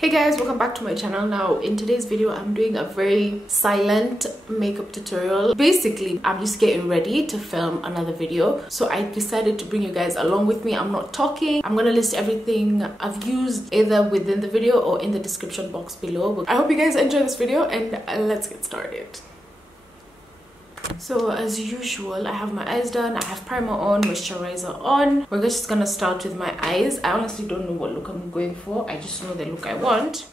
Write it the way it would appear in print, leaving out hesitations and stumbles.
Hey guys, welcome back to my channel. Now in today's video I'm doing a very silent makeup tutorial. Basically I'm just getting ready to film another video, so I decided to bring you guys along with me. I'm not talking. I'm gonna list everything I've used either within the video or in the description box below. I hope you guys enjoy this video and let's get started. So as usual, I have my eyes done, I have primer on, moisturizer on. We're just gonna start with my eyes. I honestly don't know what look I'm going for, I just know the look I want.